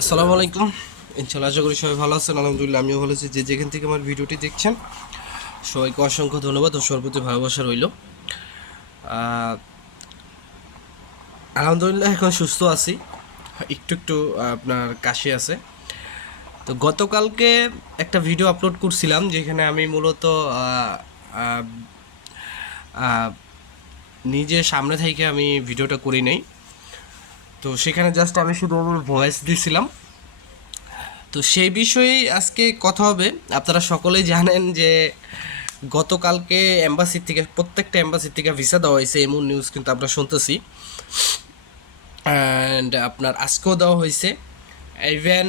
আসসালামু আলাইকুম। ইনশাল্লাহ আশা করি সবাই ভালো আছেন, আলহামদুলিল্লাহ আমিও ভালো আছি। যে যেখান থেকে আমার ভিডিওটি দেখছেন, সবাইকে অসংখ্য ধন্যবাদ ও সর্বপ্রতি ভালোবাসা রইল। আলহামদুলিল্লাহ এখন সুস্থ আছি। একটু একটু আপনার কাশি আছে। তো গতকালকে একটা ভিডিও আপলোড করছিলাম, যেখানে আমি মূলত নিজে সামনে থেকে আমি ভিডিওটা করি নাই। তো সেখানে জাস্ট আমি শুধু আমার ভয়েস দিছিলাম। তো সেই বিষয়েই আজকে কথা হবে। আপনারা সকলেই জানেন যে গতকালকে এম্বাসির থেকে, প্রত্যেকটা এম্বাসির থেকে ভিসা দেওয়া হয়েছে। এমন নিউজ কিন্তু আমরা শুনতেছি। অ্যান্ড আপনার আজকেও দেওয়া হয়েছে। ইভেন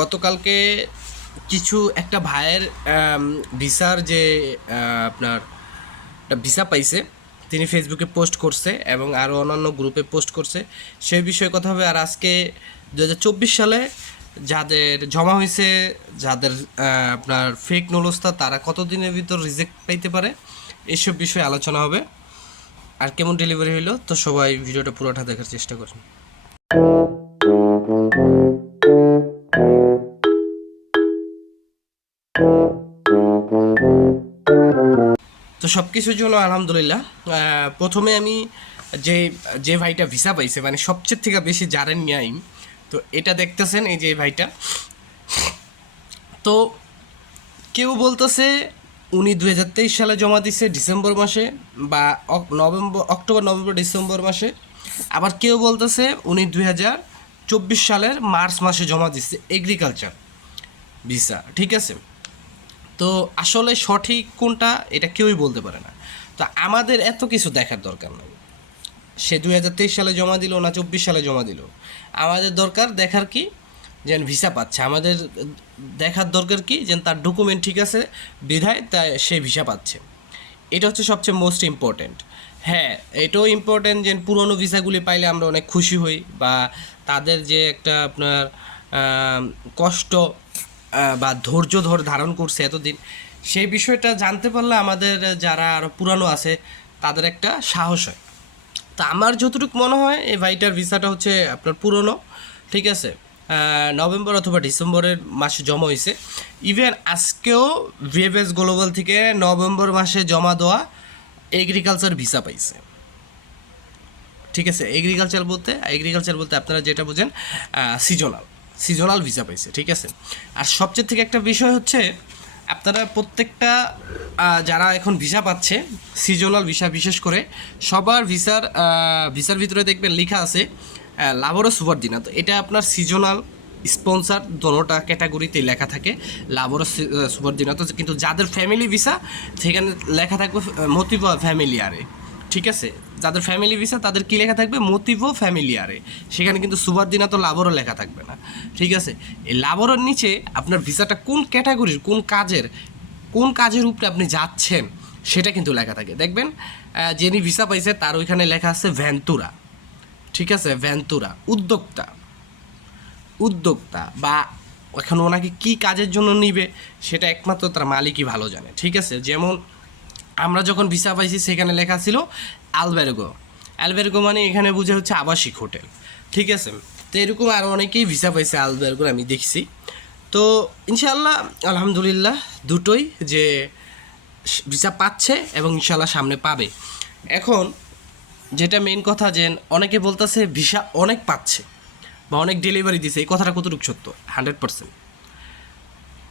গতকালকে কিছু একটা ভাইয়ের ভিসার যে আপনার ভিসা পাইছে। তিনি ফেসবুকে পোস্ট করছে এবং আরও অন্যান্য গ্রুপে পোস্ট করছে। সেই বিষয়ে কথা হবে। আর আজকে দু হাজার চব্বিশ সালে যাদের জমা হয়েছে, যাদের আপনার ফেক নলস্তা তারা কতদিনের ভিতর রিজেক্ট পাইতে পারে, এসব বিষয়ে আলোচনা হবে। আর কেমন ডেলিভারি হইল, তো সবাই ভিডিওটা পুরোটা দেখার চেষ্টা করুন। তো সব কিছুর জন্য আলহামদুলিল্লাহ প্রথমে আমি যে যে ভাইটা ভিসা পাইছে মানে সবচেয়ে থেকে বেশি জানেন নিয়াইম তো এটা দেখতেছেন এই যে ভাইটা। তো কেউ বলতেছে উনি দু হাজার তেইশ সালে জমা দিচ্ছে ডিসেম্বর মাসে বা নভেম্বর, অক্টোবর, নভেম্বর, ডিসেম্বর মাসে। আবার কেউ বলতেছে উনি দুই হাজার চব্বিশ সালের মার্চ মাসে জমা দিচ্ছে এগ্রিকালচার ভিসা ঠিক আছে? তো আসলে সঠিক কোনটা, এটা কেউই বলতে পারে না। তো আমাদের এত কিছু দেখার দরকার নেই। সে দুই হাজার তেইশ সালে জমা দিল, না চব্বিশ সালে জমা দিল। আমাদের দরকার দেখার কি? যেন ভিসা পাচ্ছে। আমাদের দেখার দরকার কি? যেন তার ডকুমেন্ট ঠিক আছে, বিধায় তা সে ভিসা পাচ্ছে। এটা হচ্ছে সবচেয়ে মোস্ট ইম্পর্ট্যান্ট হ্যাঁ এটাও ইম্পর্ট্যান্ট যে পুরনো ভিসাগুলি পাইলে আমরা অনেক খুশি হই বা তাদের যে একটা আপনার কষ্ট বা ধৈর্য ধর ধারণ করছে এতদিন। সেই বিষয়টা জানতে পারলে আমাদের যারা আরও পুরানো আছে, তাদের একটা সাহস হয়। তা আমার যতটুকু মনে হয়, এই ভাইটার ভিসাটা হচ্ছে আপনার পুরনো, ঠিক আছে? নভেম্বর অথবা ডিসেম্বরের মাসে জমা হয়েছে ইভেন আজকেও ভিএফএস গ্লোবাল থেকে নভেম্বর মাসে জমা দেওয়া এগ্রিকালচার ভিসা পাইছে। ঠিক আছে? এগ্রিকালচার বলতে এগ্রিকালচার বলতে আপনারা যেটা বোঝেন সিজনাল সিজনাল ভিসা পাইছে, ঠিক আছে? আর সবচেয়ে থেকে একটা বিষয় হচ্ছে, আপনারা প্রত্যেকটা যারা এখন ভিসা পাচ্ছে সিজনাল ভিসা বিশেষ করে, সবার ভিসার ভিসার ভিতরে দেখবেন লেখা আছে সুপার দিনা তো এটা আপনার সিজনাল স্পন্সার দোনোটা ক্যাটাগরিতে লেখা থাকে দিনা তো কিন্তু যাদের ফ্যামিলি ভিসা সেখানে লেখা থাকবে মতিব ফ্যামিলিয়ারে ঠিক আছে? যাদের ফ্যামিলি ভিসা তাদের কি লেখা থাকবে? মোটিভো ফ্যামিলিয়ারে। সেখানে কিন্তু সুবার দিনা তো লাভরও লেখা থাকবে না। ঠিক আছে? এই লাভরের নিচে আপনার ভিসাটা কোন ক্যাটাগরির কোন কাজের কোন কাজের উপরে আপনি যাচ্ছেন, সেটা কিন্তু লেখা থাকে। দেখবেন যিনি ভিসা পাইছে, তার ওইখানে লেখা আছে ভ্যান্তুরা। ঠিক আছে? ভ্যান্তুরা, উদ্যোক্তা। উদ্যোক্তা বা এখন ওনাকে কি কাজের জন্য নিবে, সেটা একমাত্র তার মালিকই ভালো জানে। ঠিক আছে? যেমন আমরা যখন ভিসা পাইছি, সেখানে লেখা ছিল আলবেরগো। আলবেরগো মানে এখানে বুঝে হচ্ছে আবাসিক হোটেল। ঠিক আছে? তো এরকম আরও অনেকেই ভিসা পাইছে আলবেরগো আমি দেখছি। তো ইনশাল্লাহ আলহামদুলিল্লাহ, দুটোই যে ভিসা পাচ্ছে এবং ইনশাল্লাহ সামনে পাবে। এখন যেটা মেন কথা যে, অনেকে বলতেছে ভিসা অনেক পাচ্ছে বা অনেক ডেলিভারি দিছে। এই কথাটা কতটুকু সত্য? Hundred percent.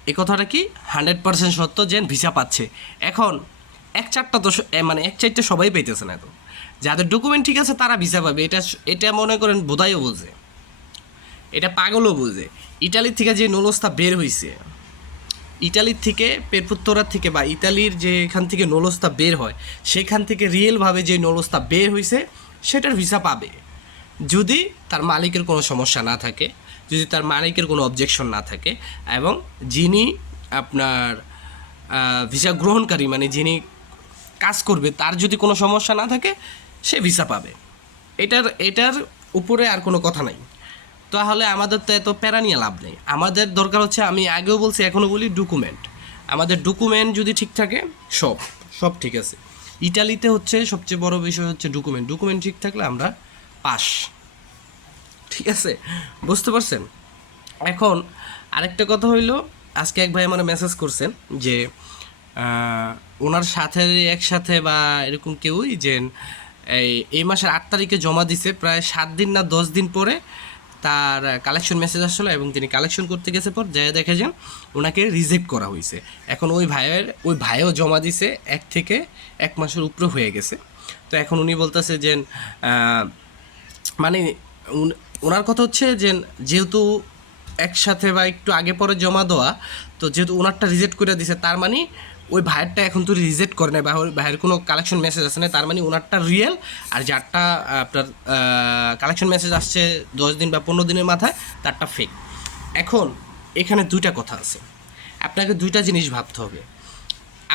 এই কথাটা কি? হান্ড্রেড পার্সেন্ট সত্য যে, ভিসা পাচ্ছে। এখন এক চারটা তো মানে এক চারটা সবাই পেতেছে না তো যাদের ডকুমেন্ট ঠিক আছে, তারা ভিসা পাবে। এটা এটা মনে করেন বোধাইও বোঝে। এটা পাগলও বোঝে। ইটালির থেকে যে নলস্তা বের হয়েছে ইটালির থেকে, পেরপুত্তরার থেকে বা ইতালির যে এখান থেকে নলস্তা বের হয়, সেখান থেকে রিয়েলভাবে যে নলস্তা বের হয়েছে সেটার ভিসা পাবে। যদি তার মালিকের কোনো সমস্যা না থাকে, যদি তার মালিকের কোনো অবজেকশন না থাকে, এবং যিনি আপনার ভিসা গ্রহণকারী মানে যিনি কাজ করবে, তার যদি কোনো সমস্যা না থাকে, সে ভিসা পাবে। এটার এটার উপরে আর কোনো কথা নাই। তাহলে আমাদের তো এত প্যারা নিয়ে লাভ নেই। আমাদের দরকার হচ্ছে, আমি আগেও বলছি, এখনও বলি ডকুমেন্ট আমাদের ডকুমেন্ট যদি ঠিক থাকে, সব সব ঠিক আছে। ইটালিতে হচ্ছে সবচেয়ে বড় বিষয় হচ্ছে ডকুমেন্ট ডকুমেন্ট ঠিক থাকলে আমরা পাস ঠিক আছে? বুঝতে পারছেন? এখন আরেকটা কথা হইল, আজকে এক ভাই আমার মেসেজ করছেন যে ওনার সাথে একসাথে বা এরকম কেউই যে, এই এই মাসের আট তারিখে জমা দিছে, প্রায় সাত দিন না দশ দিন পরে তার কালেকশন মেসেজ আসলো এবং তিনি কালেকশন করতে গেছে পর যা দেখে যান ওনাকে রিজেক্ট করা হয়েছে এখন ওই ভাইয়ের, ওই ভাইও জমা দিছে এক থেকে এক মাসের উপরে হয়ে গেছে। তো এখন উনি বলতেছে যে মানে ওনার কথা হচ্ছে যে, যেহেতু একসাথে বা একটু আগে পরে জমা দেওয়া তো যেহেতু ওনারটা রিজেক্ট করে দিছে, তার মানে ওই ভাইয়েরটা এখন তো রিজেক্ট করে নাই। ভাইয়ের কোনো কালেকশন মেসেজ আসে না তার মানে ওনারটা রিয়েল আর যারটা আপনার কালেকশন মেসেজ আসছে দশ দিন বা পনেরো দিনের মাথায়, তারটা ফেক এখন এখানে দুইটা কথা আছে। আপনাকে দুইটা জিনিস ভাবতে হবে।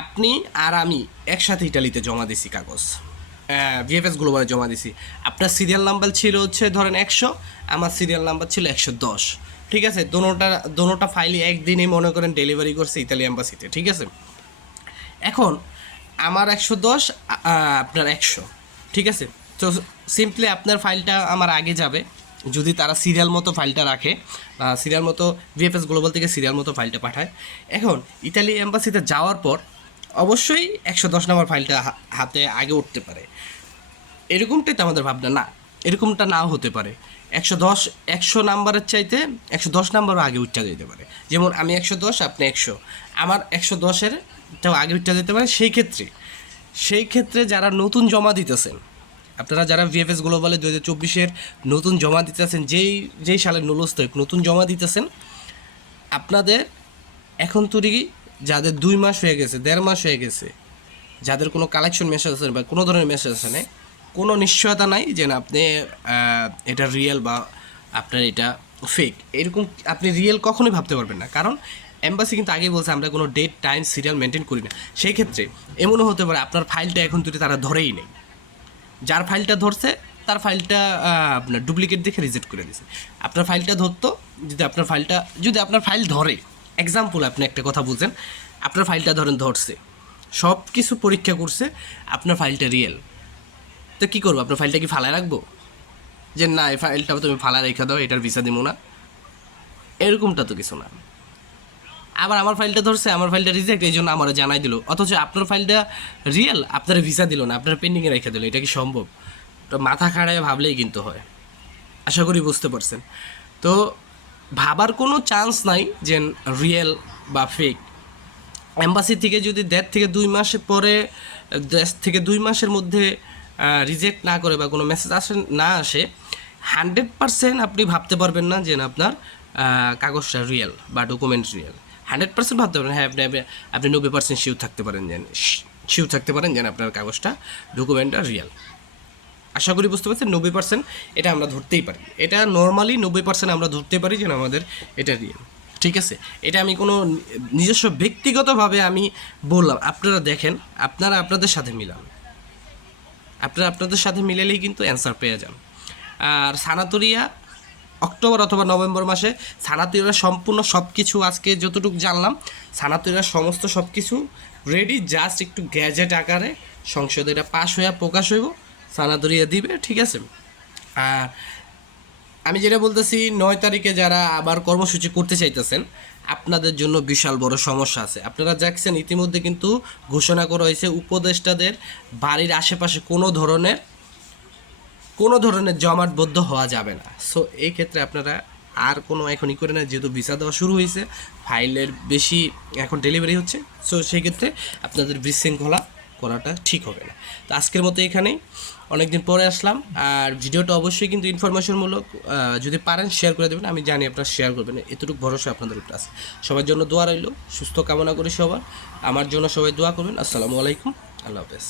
আপনি আর আমি একসাথে ইটালিতে জমা দিছি কাগজ ভিএফএস গ্লোবালে জমা দিছি। আপনার সিরিয়াল নাম্বার ছিল হচ্ছে, ধরেন একশো, আমার সিরিয়াল নাম্বার ছিল একশো দশ। ঠিক আছে? দোনোটা দোনোটা ফাইলই একদিনই মনে করেন ডেলিভারি করছে ইতালি এম্বাসিতে ঠিক আছে? এখন আমার একশো দশ আপনার একশো, ঠিক আছে? তো সিম্পলি আপনার ফাইলটা আমার আগে যাবে। যদি তারা সিরিয়াল মতো ফাইলটা রাখে সিরিয়াল মতো ভিএফএস গ্লোবাল থেকে সিরিয়াল মতো ফাইলটা পাঠায়। এখন ইতালি এম্বাসিতে যাওয়ার পর অবশ্যই একশো দশ নম্বর ফাইলটা হাতে আগে উঠতে পারে। এরকমটাই তো আমাদের ভাবনা, না? এরকমটা নাও হতে পারে। একশো দশ, একশো নাম্বারের চাইতে একশো দশ নাম্বারও আগে উঠতে যেতে পারে। যেমন আমি একশো দশ, আপনি একশো। আমার একশো দশের টাও আগে উঠতে যেতে পারে। সেই ক্ষেত্রে সেই ক্ষেত্রে যারা নতুন জমা দিতেছেন, আপনারা যারা ভিএফএস গ্লোবালে দু হাজার চব্বিশের নতুন জমা দিতেছেন, যেই যেই সালের নুলস্তক নতুন জমা দিতেছেন, আপনাদের এখন তৈরি যাদের দুই মাস হয়ে গেছে, দেড় মাস হয়ে গেছে, যাদের কোনো কালেকশন মেসেজ আছে বা কোনো ধরনের মেসেজ আছে না কোনো নিশ্চয়তা নাই যে না আপনি এটা রিয়েল বা আপনার এটা ফেক এরকম আপনি রিয়েল কখনোই ভাবতে পারবেন না। কারণ এম্বাসি কিন্তু আগেই বলছে, আমরা কোনো ডেট টাইম সিরিয়াল মেনটেন করি না। সেই ক্ষেত্রে এমনও হতে পারে, আপনার ফাইলটা এখন তুই তারা ধরেই নেই। যার ফাইলটা ধরছে, তার ফাইলটা আপনার ডুপ্লিকেট দেখে রিজেক্ট করে দিয়েছে আপনার ফাইলটা ধরতো, যদি আপনার ফাইলটা যদি আপনার ফাইল ধরে এক্সাম্পল আপনি একটা কথা বলছেন, আপনার ফাইলটা ধরেন ধরছে সব কিছু পরীক্ষা করছে, আপনার ফাইলটা রিয়েল তো কী করব? আপনার ফাইলটা কি ফালায় রাখব? যে না, এই ফাইলটা তুমি ফালা রেখে দাও, এটার ভিসা দিব না। এরকমটা তো কিছু না। আবার আমার ফাইলটা ধরছে, আমার ফাইলটা রিজেক্ট এই জন্য আমার জানাই দিল। অথচ আপনার ফাইলটা রিয়েল আপনার ভিসা দিল না, আপনার পেন্ডিংয়ে রেখে দিল, এটা কি সম্ভব? তো মাথা খাড়ায় ভাবলেই কিন্তু হয়। আশা করি বুঝতে পারছেন। তো ভাবার কোনো চান্স নাই যে রিয়েল বা ফেক এম্বাসি থেকে যদি দেড় থেকে দুই মাসে পরে দেশ থেকে দুই মাসের মধ্যে রিজেক্ট না করে বা কোনো মেসেজ আসে, না আসে হান্ড্রেড পারসেন্ট আপনি ভাবতে পারবেন না যে আপনার কাগজটা রিয়েল বা ডকুমেন্ট রিয়েল হান্ড্রেড পার্সেন্ট ভাবতে পারবেন হ্যাঁ আপনি, আপনি- নব্বই পার্সেন্ট শিওর থাকতে পারেন যেন শিওর থাকতে পারেন যেন আপনার কাগজটা ডকুমেন্টটা রিয়েল আশা করি বুঝতে পারছেন, নব্বই পার্সেন্ট এটা আমরা ধরতেই পারি। এটা নর্মালি নব্বই পার্সেন্ট আমরা ধরতে পারি যেন আমাদের এটা রিয়েল ঠিক আছে? এটা আমি কোনো নিজস্ব ব্যক্তিগতভাবে আমি বললাম, আপনারা দেখেন, আপনারা আপনাদের সাথে মিলান। আপনারা আপনাদের সাথে মিলালেই কিন্তু অ্যান্সার পেয়ে যান। আর সানাতুরিয়া, অক্টোবর অথবা নভেম্বর মাসে সানাতরিয়া সম্পূর্ণ সব কিছু আজকে যতটুকু জানলাম, সানাতরিয়ার সমস্ত সব কিছু রেডি জাস্ট একটু গ্যাজেট আকারে সংসদে এটা পাশ হয়ে প্রকাশ হইব, সানাতুরিয়া দিবে, ঠিক আছে? আর আমি যেটা বলতেছি, নয় তারিখে যারা আবার কর্মসূচি করতে চাইতেছেন আপনাদের জন্য বিশাল বড় সমস্যা আছে। আপনারা দেখছেন ইতিমধ্যে কিন্তু ঘোষণা করা হয়েছে উপদেষ্টাদের বাড়ির আশেপাশে কোনো ধরনের কোনো ধরনের জমাটবদ্ধ হওয়া যাবে না। সো এই ক্ষেত্রে আপনারা আর কোনো এখন ই করে না, যেহেতু ভিসা দেওয়া শুরু হয়েছে, ফাইলের বেশি এখন ডেলিভারি হচ্ছে। সো সেই ক্ষেত্রে আপনাদের বিশৃঙ্খলা করাটা ঠিক হবে না। তো আজকের মতো এখানেই। অনেকদিন পরে আসলাম। আর ভিডিওটা অবশ্যই কিন্তু ইনফরমেশনমূলক যদি পারেন শেয়ার করে দেবেন। আমি জানি আপনারা শেয়ার করবেন। এতটুকু ভরসা আপনাদের উপর আছে। সবার জন্য দোয়া রইল। সুস্থ কামনা করি সবার। আমার জন্য সবাই দোয়া করবেন। আসসালামু আলাইকুম। আল্লাহ হাফেজ।